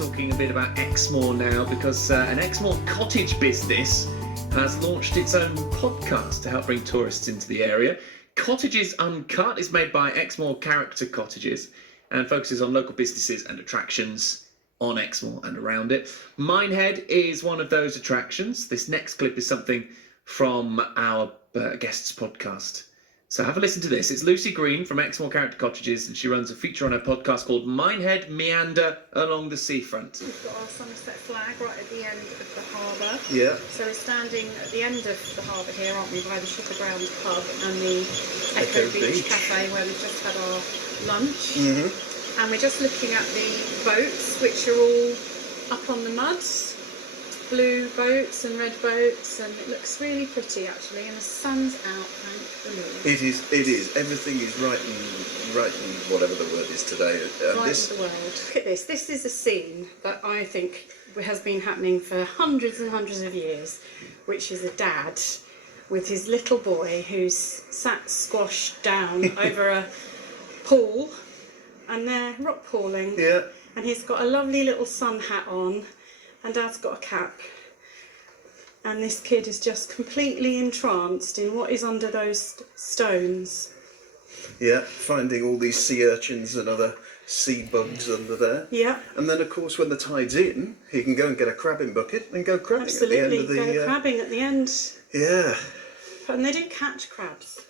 talking a bit about Exmoor now because an Exmoor cottage business has launched its own podcast to help bring tourists into the area. Cottages Uncut is made by Exmoor Character Cottages and focuses on local businesses and attractions on Exmoor and around it. Minehead is one of those attractions. This next clip is something from our guest's podcast. So have a listen to this. It's Lucy Green from Exmoor Character Cottages, and she runs a feature on her podcast called Minehead Meander Along the Seafront. We've got our Somerset flag right at the end of the harbour. Yeah. So we're standing at the end of the harbour here, aren't we, by the Sugar Ground pub and the Echo Beach Cafe where we've just had our lunch. Mm-hmm. And we're just looking at the boats, which are all up on the mud. Blue boats and red boats, and it looks really pretty actually, and the sun's out, thank the Lord. It is. Everything is right and whatever the word is today. Right in the world. Look at this. This is a scene that I think has been happening for hundreds and hundreds of years, which is a dad with his little boy who's sat squashed down over a pool, and they're rock pooling. Yeah. And he's got a lovely little sun hat on, and Dad's got a cap, and this kid is just completely entranced in what is under those stones. Yeah, finding all these sea urchins and other sea bugs under there. Yeah. And then, of course, when the tide's in, he can go and get a crabbing bucket and go crabbing Absolutely. at the end of the... Go crabbing at the end. Yeah. And they do catch crabs.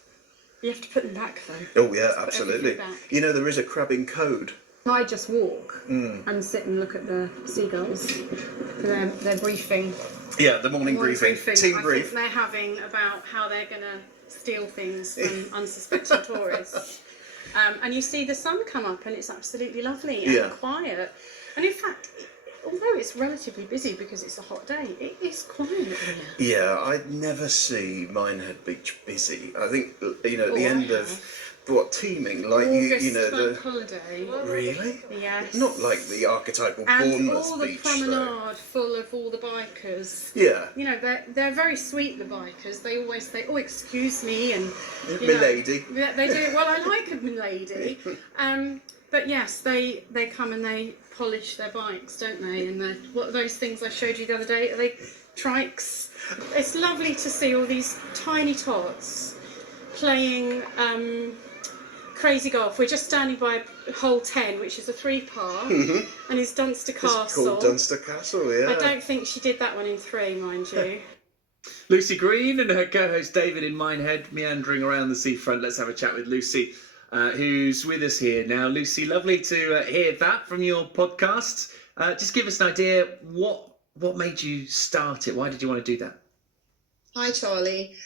You have to put them back, though. Oh, yeah, absolutely. You know, there is a crabbing code. I just walk and sit and look at the seagulls for their briefing. Yeah, the morning briefing. Team brief. I think they're having about how they're going to steal things from unsuspecting tourists. And you see the sun come up and it's absolutely lovely and quiet. And in fact, although it's relatively busy because it's a hot day, it is quiet here. Yeah, I'd never see Minehead Beach busy. I think, you know, at the end of... What, teeming? Like August you know the holiday. Really? Yes. Not like the archetypal and Bournemouth all the beach, promenade though. full of all the bikers. Yeah. You know, they're very sweet, the bikers. They always say, "Oh, excuse me," and milady. Yeah, they do. Well, I like a milady. But yes, they come and they polish their bikes, don't they? And what are those things I showed you the other day? Are they trikes? It's lovely to see all these tiny tots playing crazy golf. We're just standing by hole 10, which is a 3-par, and it's Dunster Castle. It's called Dunster Castle, yeah. I don't think she did that one in 3, mind you. Lucy Green and her co-host David in Minehead, meandering around the seafront. Let's have a chat with Lucy, who's with us here now. Lucy, lovely to hear that from your podcast. Just give us an idea, what made you start it? Why did you want to do that? Hi, Charlie.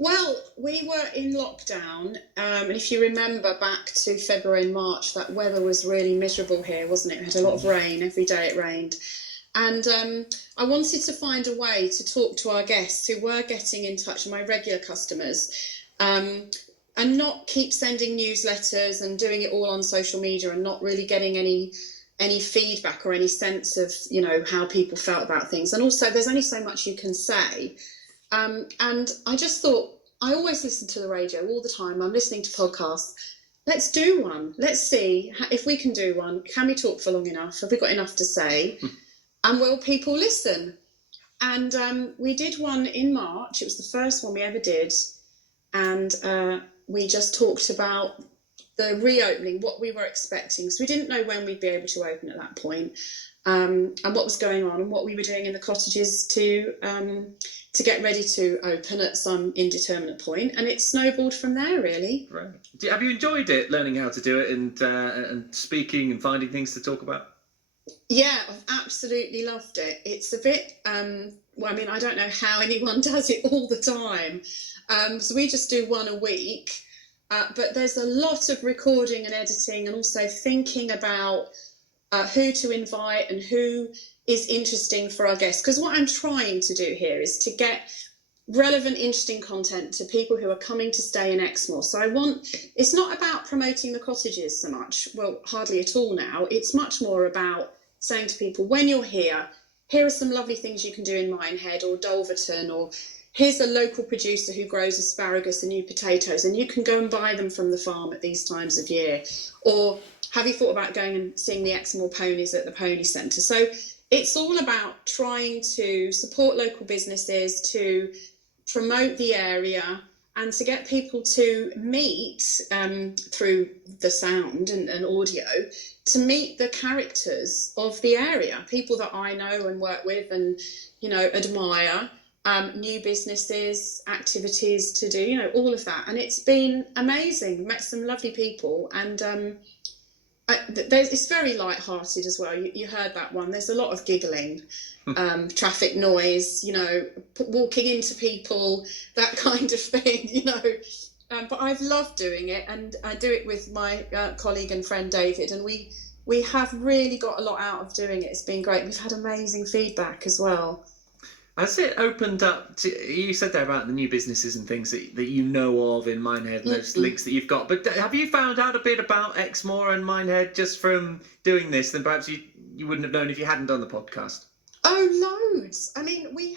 Well, we were in lockdown, and if you remember back to February and March, that weather was really miserable here, wasn't it? We had a lot of rain, every day it rained. And I wanted to find a way to talk to our guests who were getting in touch, my regular customers, and not keep sending newsletters and doing it all on social media and not really getting any feedback or any sense of, you know, how people felt about things. And also, there's only so much you can say. And I just thought, I always listen to the radio all the time. I'm listening to podcasts. Let's do one. Let's see if we can do one. Can we talk for long enough? Have we got enough to say? And will people listen? And we did one in March. It was the first one we ever did. And we just talked about the reopening, what we were expecting. So we didn't know when we'd be able to open at that point, and what was going on and what we were doing in the cottages to get ready to open at some indeterminate point, and it snowballed from there, really. Right. Have you enjoyed it, learning how to do it and speaking and finding things to talk about? Yeah, I've absolutely loved it. It's a bit, well, I mean, I don't know how anyone does it all the time. So we just do one a week, but there's a lot of recording and editing and also thinking about who to invite and who is interesting for our guests. Because what I'm trying to do here is to get relevant, interesting content to people who are coming to stay in Exmoor. So it's not about promoting the cottages so much, well, hardly at all now. It's much more about saying to people, when you're here are some lovely things you can do in Minehead or Dulverton, or here's a local producer who grows asparagus and new potatoes, and you can go and buy them from the farm at these times of year. Or have you thought about going and seeing the Exmoor ponies at the pony centre? So it's all about trying to support local businesses, to promote the area, and to get people to meet through the sound and audio, to meet the characters of the area, people that I know and work with and, you know, admire, new businesses, activities to do, you know, all of that. And it's been amazing. Met some lovely people, and it's very light-hearted as well. You heard that one. There's a lot of giggling, traffic noise, you know, walking into people, that kind of thing, you know. But I've loved doing it, and I do it with my colleague and friend David, and we have really got a lot out of doing it. It's been great. We've had amazing feedback as well. Has it opened up to, you said there about the new businesses and things that you know of in Minehead and those links that you've got, but have you found out a bit about Exmoor and Minehead just from doing this than perhaps you wouldn't have known if you hadn't done the podcast? Oh, loads. I mean, we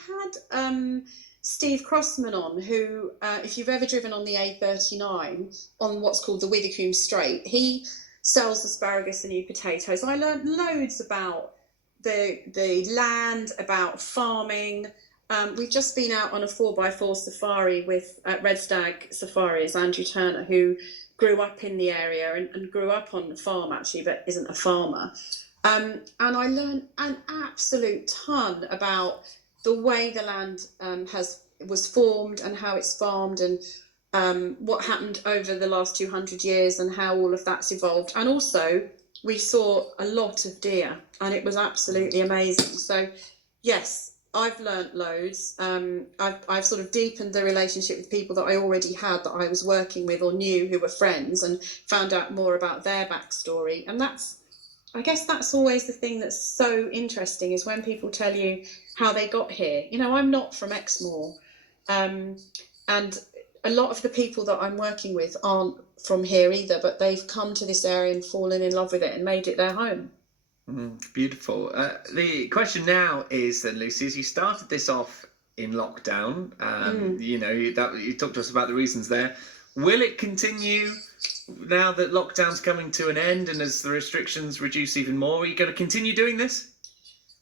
had Steve Crossman on, who, if you've ever driven on the A39 on what's called the Withycombe Strait, he sells asparagus and new potatoes. I learned loads about the land, about farming. We've just been out on a 4x4 safari with Red Stag Safaris, Andrew Turner, who grew up in the area and grew up on the farm actually, but isn't a farmer. And I learned an absolute ton about the way the land was formed and how it's farmed, and what happened over the last 200 years and how all of that's evolved. And also, we saw a lot of deer, and it was absolutely amazing. So, yes, I've learnt loads. I've sort of deepened the relationship with people that I already had, that I was working with or knew, who were friends, and found out more about their backstory. And I guess that's always the thing that's so interesting, is when people tell you how they got here. You know, I'm not from Exmoor, and a lot of the people that I'm working with aren't from here either, but they've come to this area and fallen in love with it and made it their home. Beautiful. The question now is then, Lucy, as you started this off in lockdown, you know, you talked to us about the reasons there. Will it continue now that lockdown's coming to an end and as the restrictions reduce even more? Are you going to continue doing this?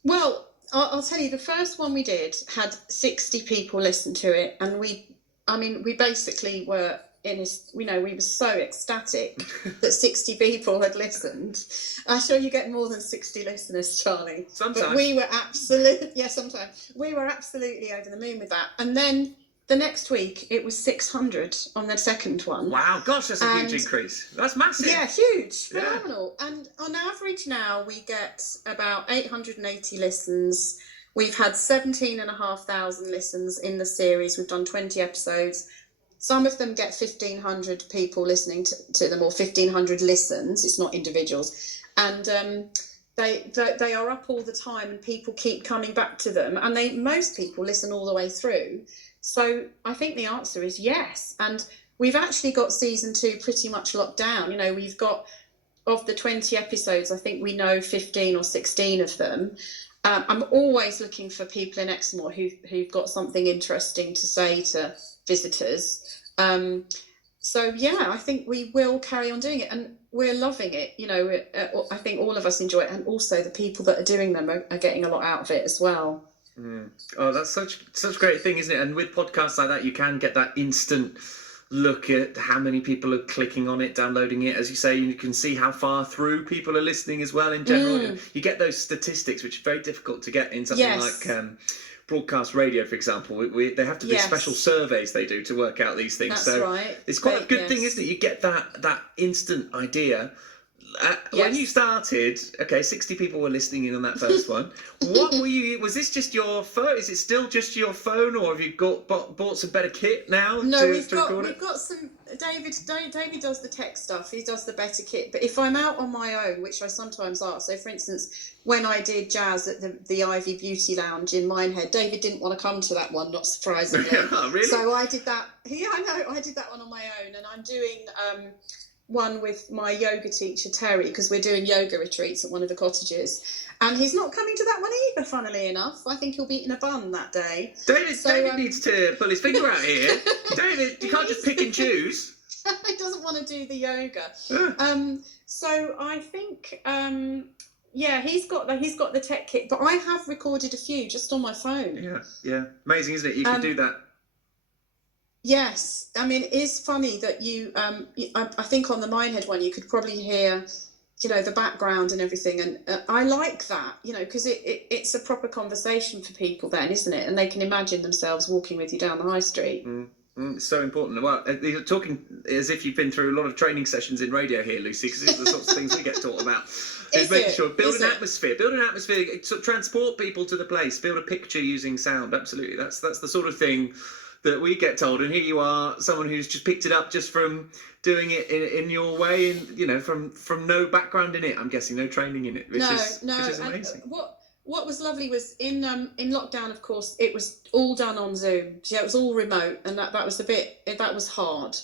Well, I'll tell you, the first one we did had 60 people listen to it, and we basically were we were so ecstatic that 60 people had listened. I'm sure you get more than 60 listeners, Charlie. Sometimes. But we were sometimes. We were absolutely over the moon with that. And then the next week, it was 600 on the second one. Wow, gosh, that's a huge increase. That's massive. Yeah, huge, phenomenal. Yeah. And on average now, we get about 880 listens. We've had 17,500 listens in the series. We've done 20 episodes. Some of them get 1,500 people listening to them, or 1,500 listens. It's not individuals. And they are up all the time, and people keep coming back to them. And most people listen all the way through. So I think the answer is yes. And we've actually got season 2 pretty much locked down. You know, we've got, of the 20 episodes, I think we know 15 or 16 of them. I'm always looking for people in Exmoor who've got something interesting to say to visitors. So yeah, I think we will carry on doing it, and we're loving it. You know, I think all of us enjoy it, and also the people that are doing them are getting a lot out of it as well. Oh, that's such a great thing, isn't it? And with podcasts like that, you can get that instant look at how many people are clicking on it, downloading it. As you say, you can see how far through people are listening as well in general. You get those statistics, which are very difficult to get in something like broadcast radio, for example. They have to do special surveys they do to work out these things. That's right. It's quite a good thing, isn't it? You get that instant idea. When you started, 60 people were listening in on that first one. What were you? Was this just your phone? Is it still just your phone, or have you bought some better kit now? No, we've got some. David does the tech stuff. He does the better kit. But if I'm out on my own, which I sometimes are, so for instance, when I did jazz at the Ivy Beauty Lounge in Minehead, David didn't want to come to that one, not surprisingly. Really? So I did that. Yeah, I know. I did that one on my own, and I'm doing one with my yoga teacher Terry, because we're doing yoga retreats at one of the cottages, and he's not coming to that one either, funnily enough. I think he'll be eating a bun that day. David needs to pull his finger out here. David, you can't just pick and choose. He doesn't want to do the yoga. So I think he's got the tech kit, but I have recorded a few just on my phone. Yeah, amazing, isn't it? You can do that. Yes, I mean, it is funny that I think on the Minehead one you could probably hear, the background and everything, and I like that, because it's a proper conversation for people then, isn't it? And they can imagine themselves walking with you down the high street. It's so important. Well, you're talking as if you've been through a lot of training sessions in radio here, Lucy, because these are the sorts of things we get taught about. Is making sure, build an atmosphere, transport people to the place, build a picture using sound. Absolutely, that's the sort of thing that we get told. And here you are, someone who's just picked it up just from doing it in your way, and from no background in it. I'm guessing no training in it, which is amazing. What was lovely was in lockdown, of course, it was all done on Zoom. So it was all remote, and that was hard.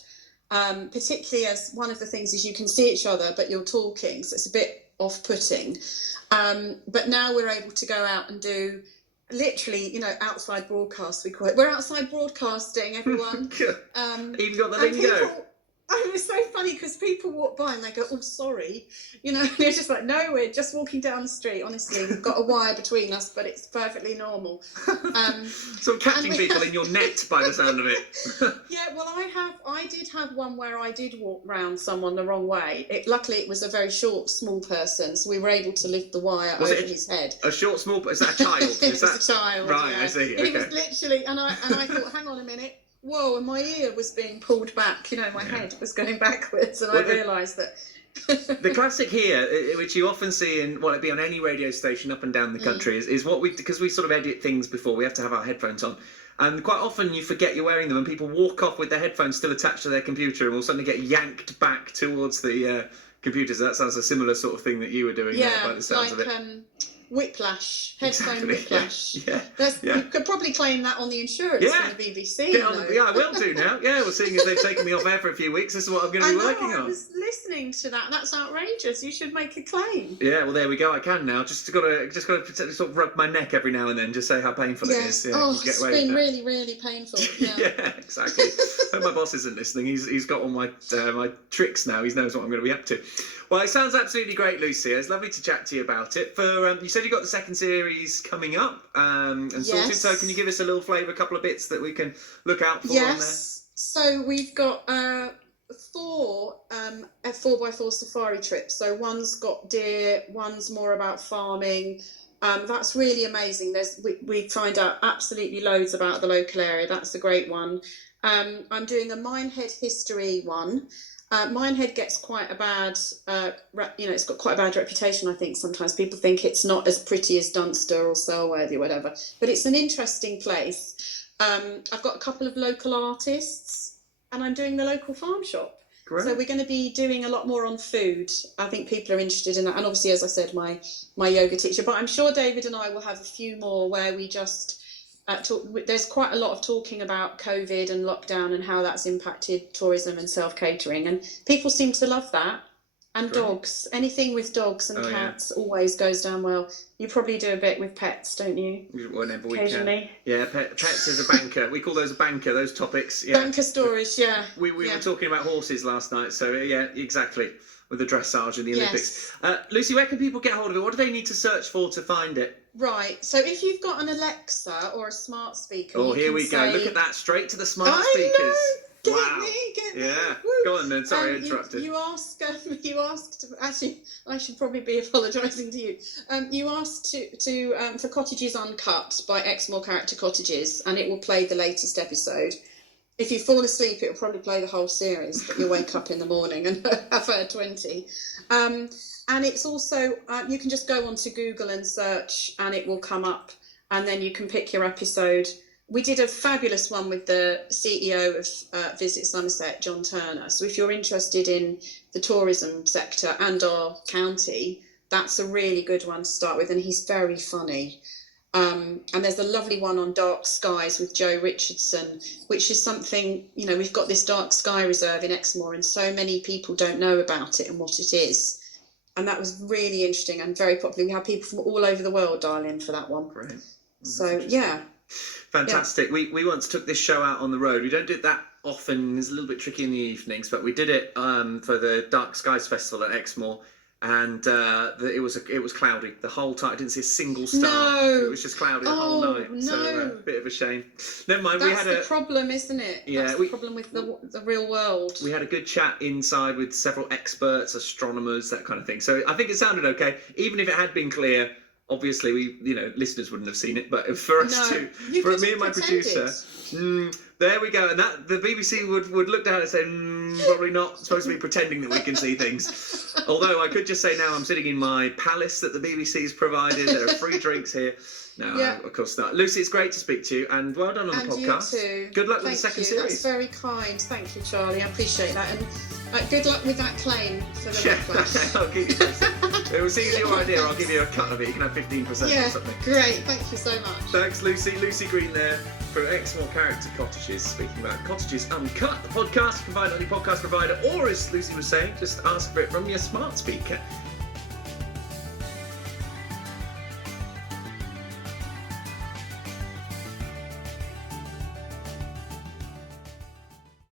Particularly as one of the things is you can see each other, but you're talking, so it's a bit off-putting. But now we're able to go out and do literally, outside broadcast, we call it. We're outside broadcasting, everyone. Even got the lingo. It's so funny because people walk by and they go, "Oh, sorry," and they're just like, "No, we're just walking down the street. Honestly, we've got a wire between us, but it's perfectly normal." So catching people in your net by the sound of it. Yeah, well, I did have one where I did walk round someone the wrong way. Luckily, it was a very short, small person, so we were able to lift the wire over his head. A short, small. Is that a child? It was a child. Right, yeah. I see. Okay. It was literally, and I thought, hang on a minute. Whoa, and my ear was being pulled back, my head was going backwards, and I realised that... The classic here, which you often see in, it'd be on any radio station up and down the country, is what because we sort of edit things before, we have to have our headphones on, and quite often you forget you're wearing them, and people walk off with their headphones still attached to their computer, and will suddenly get yanked back towards the computers. That sounds a similar sort of thing that you were doing there, by the sounds of it. Whiplash, headphone whiplash. Yeah. You could probably claim that on the insurance from the BBC. I will do now. Yeah, we're seeing as they've taken me off air for a few weeks. This is what I'm going to be working on. I was listening to that. That's outrageous. You should make a claim. Yeah, well, there we go. I can now. Just got to sort of rub my neck every now and then, just say how painful it is. Yeah, it's been really, really painful. Yeah, exactly. Hope my boss isn't listening. He's got all my my tricks now. He knows what I'm going to be up to. Well, it sounds absolutely great, Lucy. It's lovely to chat to you about it. You said you got the second series coming up and sorted. So can you give us a little flavour, a couple of bits that we can look out for on there? Yes. So we've got 4 4x4 safari trips. So one's got deer, one's more about farming. That's really amazing. We find out absolutely loads about the local area. That's a great one. I'm doing a Minehead history one. Minehead gets quite a bad, it's got quite a bad reputation, I think. Sometimes people think it's not as pretty as Dunster or Selworthy or whatever, but it's an interesting place. I've got a couple of local artists, and I'm doing the local farm shop. Great. So we're going to be doing a lot more on food. I think people are interested in that, and obviously, as I said, my yoga teacher. But I'm sure David and I will have a few more where we just... there's quite a lot of talking about COVID and lockdown and how that's impacted tourism and self-catering, and people seem to love that. And dogs, anything with dogs and cats always goes down well. You probably do a bit with pets, don't you? Whenever we can. Yeah, pets is a banker. We call those a banker, those topics. Yeah. Banker stories, yeah. We were talking about horses last night, so yeah, exactly. With the dressage and the Olympics. Lucy, where can people get hold of it? What do they need to search for to find it? Right, so if you've got an Alexa or a smart speaker... Oh, here we go. Look at that, straight to the smart speakers. Get me. Yeah, go on then. Sorry, I interrupted. You asked. Actually, I should probably be apologising to you. You asked for Cottages Uncut by Exmoor Character Cottages, and it will play the latest episode. If you fall asleep, it will probably play the whole series, but you'll wake up in the morning and have heard 20. And it's also you can just go onto Google and search, and it will come up, and then you can pick your episode. We did a fabulous one with the CEO of Visit Somerset, John Turner. So if you're interested in the tourism sector and our county, that's a really good one to start with. And he's very funny. And there's a lovely one on dark skies with Joe Richardson, which is something, we've got this dark sky reserve in Exmoor and so many people don't know about it and what it is. And that was really interesting and very popular. We had people from all over the world dial in for that one. Great. So, yeah. Fantastic. Yeah. We once took this show out on the road. We don't do it that often. It's a little bit tricky in the evenings, but we did it for the Dark Skies Festival at Exmoor. And it was cloudy the whole time. I didn't see a single star. No. It was just cloudy the whole night. No. So a bit of a shame. Never mind. That's the problem, isn't it? Yeah, that's the problem with the real world. We had a good chat inside with several experts, astronomers, that kind of thing. So I think it sounded okay, even if it had been clear. Obviously, listeners wouldn't have seen it, but for us for me and my producer, there we go. And that the BBC would look down and say, probably not supposed to be pretending that we can see things. Although I could just say now I'm sitting in my palace that the BBC's provided. There are free drinks here. No, of course not. Lucy, it's great to speak to you, and well done on the podcast. You too. Good luck with the second series. That's very kind. Thank you, Charlie. I appreciate that. And good luck with that claim for the Whiplash. I'll keep you posted. It was your idea. I'll give you a cut of it. You can have 15% or something. Great. Thank you so much. Thanks, Lucy. Lucy Green there from Exmoor Character Cottages, speaking about Cottages Uncut, the podcast. You can find it on your podcast provider, or as Lucy was saying, just ask for it from your smart speaker.